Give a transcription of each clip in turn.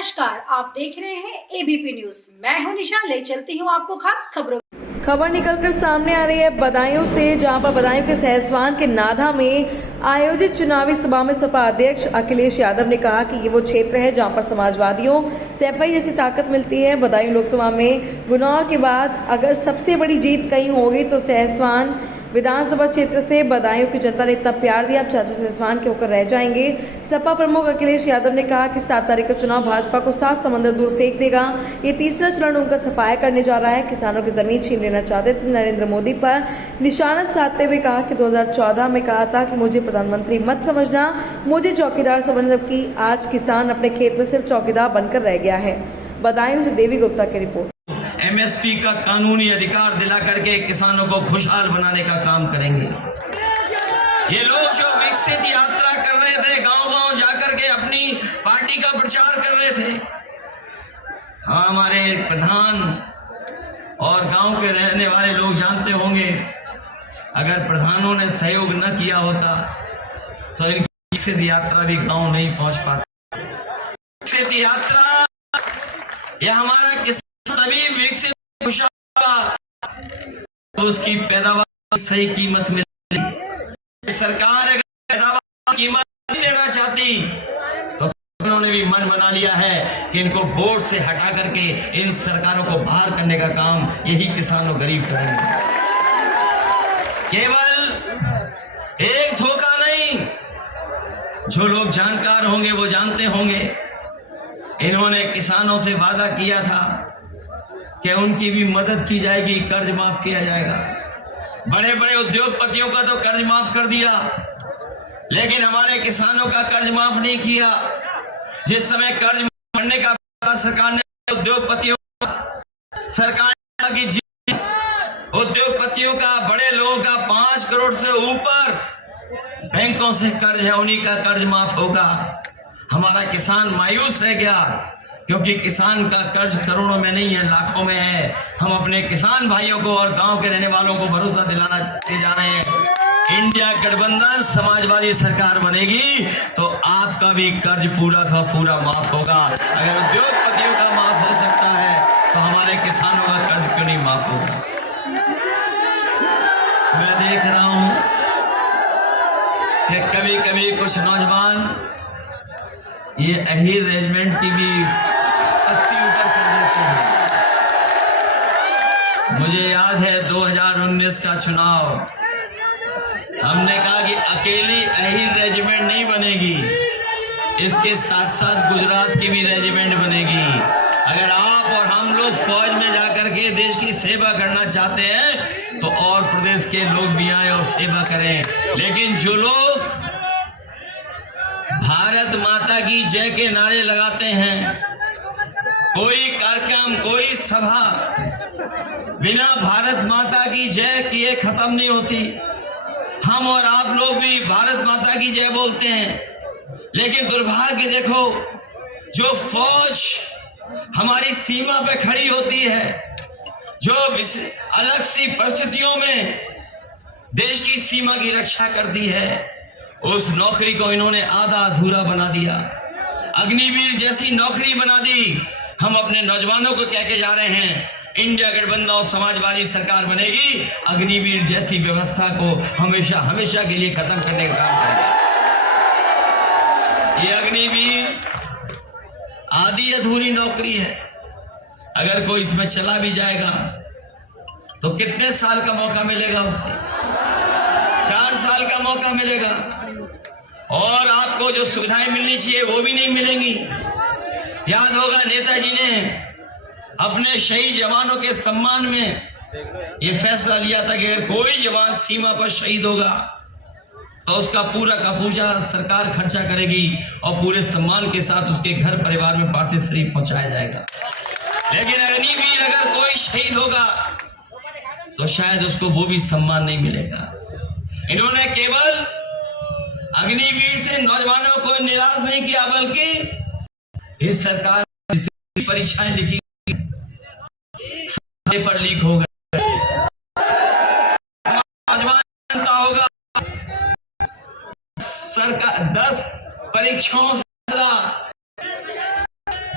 नमस्कार, आप देख रहे हैं एबीपी न्यूज। मैं हूं निशा, ले चलती हूं आपको खास खबरों। खबर निकलकर सामने आ रही है बदायूं से, जहां पर बदायूं के सहसवान के नाधा में आयोजित चुनावी सभा में सपा अध्यक्ष अखिलेश यादव ने कहा कि ये वो क्षेत्र है जहां पर समाजवादियों से एफआई जैसी ताकत मिलती है। बदायूं लोकसभा में गुनौर के बाद अगर सबसे बड़ी जीत कहीं होगी तो सहसवान विधानसभा क्षेत्र से बदायूं की जनता ने इतना प्यार दिया, अब चाचा सहसवान के होकर रह जाएंगे। सपा प्रमुख अखिलेश यादव ने कहा कि 7 तारीख का चुनाव भाजपा को 7 समंदर दूर फेंक देगा। ये तीसरा चरण उनका सफाया करने जा रहा है। किसानों की जमीन छीन लेना चाहते थे नरेंद्र मोदी पर निशाना साधते हुए कहा कि 2014 में कहा था कि मुझे प्रधानमंत्री मत समझना, मुझे चौकीदार समझना, जबकि आज किसान अपने खेत में सिर्फ चौकीदार बनकर रह गया है। बदायूं से देवी गुप्ता की रिपोर्ट। एमएसपी का कानूनी अधिकार दिला करके किसानों को खुशहाल बनाने का काम करेंगे। ये लोग जो विकसित यात्रा कर रहे थे, गांव-गांव जाकर के अपनी पार्टी का प्रचार कर रहे थे, हाँ, हमारे प्रधान और गांव के रहने वाले लोग जानते होंगे, अगर प्रधानों ने सहयोग न किया होता तो इनकी विकसित यात्रा भी गांव नहीं पहुंच पाती। विकसित यात्रा यह हमारा तभी विकसित उसकी पैदावार सही कीमत मिले। सरकार अगर पैदावार कीमत नहीं देना चाहती तो उन्होंने भी मन बना लिया है कि इनको बोर्ड से हटा करके इन सरकारों को बाहर करने का काम यही किसानों गरीब करेंगे। केवल एक धोखा नहीं, जो लोग जानकार होंगे वो जानते होंगे, इन्होंने किसानों से वादा किया था कि उनकी भी मदद की जाएगी, कर्ज माफ किया जाएगा। बड़े बड़े उद्योगपतियों का तो कर्ज माफ कर दिया, लेकिन हमारे किसानों का कर्ज माफ नहीं किया। जिस समय कर्ज करने का सरकार ने उद्योगपतियों सरकार की उद्योगपतियों का, बड़े लोगों का 5 करोड़ से ऊपर बैंकों से कर्ज है, उन्हीं का कर्ज माफ होगा। हमारा किसान मायूस रह गया, क्योंकि किसान का कर्ज करोड़ों में नहीं है, लाखों में है। हम अपने किसान भाइयों को और गांव के रहने वालों को भरोसा दिलाना जा रहे हैं, इंडिया गठबंधन समाजवादी सरकार बनेगी तो आपका भी कर्ज पूरा का पूरा माफ होगा। अगर उद्योगपतियों का माफ हो सकता है तो हमारे किसानों का कर्ज क्यों नहीं माफ होगा। मैं देख रहा हूं कि कभी कभी कुछ नौजवान ये अहीर रेजिमेंट की भी पत्ती ऊपर कर देते हैं। मुझे याद है 2019 का चुनाव, हमने कहा कि अकेली अहीर रेजिमेंट नहीं बनेगी, इसके साथ साथ गुजरात की भी रेजिमेंट बनेगी। अगर आप और हम लोग फौज में जाकर के देश की सेवा करना चाहते हैं तो और प्रदेश के लोग भी आए और सेवा करें। लेकिन जो लोग भारत माता की जय के नारे लगाते हैं, कोई कार्यक्रम, कोई सभा बिना भारत माता की जय किए खत्म नहीं होती। हम और आप लोग भी भारत माता की जय बोलते हैं, लेकिन दुर्भाग्य देखो, जो फौज हमारी सीमा पे खड़ी होती है, जो अलग सी परिस्थितियों में देश की सीमा की रक्षा करती है, उस नौकरी को इन्होंने आधा अधूरा बना दिया। अग्निवीर जैसी नौकरी बना दी। हम अपने नौजवानों को कह के जा रहे हैं, इंडिया गठबंधन और समाजवादी सरकार बनेगी, अग्निवीर जैसी व्यवस्था को हमेशा हमेशा के लिए खत्म करने का काम करेंगे। ये अग्निवीर आधी अधूरी नौकरी है, अगर कोई इसमें चला भी जाएगा तो कितने साल का मौका मिलेगा उसे? 4 साल का मौका मिलेगा, और आपको जो सुविधाएं मिलनी चाहिए वो भी नहीं मिलेंगी। याद होगा नेताजी ने अपने शहीद जवानों के सम्मान में ये फैसला लिया था कि अगर कोई जवान सीमा पर शहीद होगा तो उसका पूरा का पूरा सरकार खर्चा करेगी और पूरे सम्मान के साथ उसके घर परिवार में पार्थिव शरीर पहुंचाया जाएगा। लेकिन अग्निवीर अगर कोई शहीद होगा तो शायद उसको वो भी सम्मान नहीं मिलेगा। इन्होंने केवल अग्निवीर से नौजवानों को निराश नहीं किया, बल्कि इस सरकार ने परीक्षाएं लिखी पेपर लीक हो गए। नौजवान जनता होगा, सरकार 10 परीक्षाओं से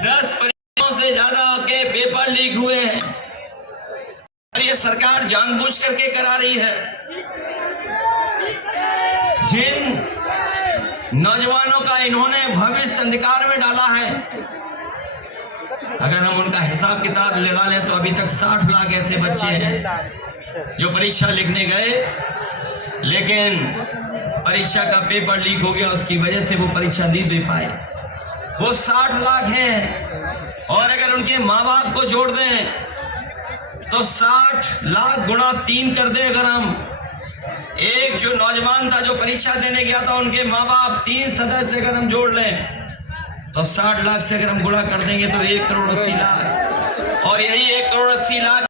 10 ये सरकार जानबूझ करके करा रही है। जिन नौजवानों का इन्होंने भविष्य अंधकार में डाला है, अगर हम उनका हिसाब किताब लगा लें तो अभी तक 60 लाख ऐसे बच्चे हैं जो परीक्षा लिखने गए, लेकिन परीक्षा का पेपर लीक हो गया, उसकी वजह से वो परीक्षा नहीं दे पाए। वो 60 लाख हैं, और अगर उनके माँ बाप को जोड़ दें तो 60 लाख गुणा 3 कर दें। अगर हम एक जो नौजवान था जो परीक्षा देने गया था, उनके माँ बाप 3 सदस्य अगर हम जोड़ लें तो 60 लाख से अगर हम गुणा कर देंगे तो 1 करोड़ 80 लाख, और यही 1 करोड़ 80 लाख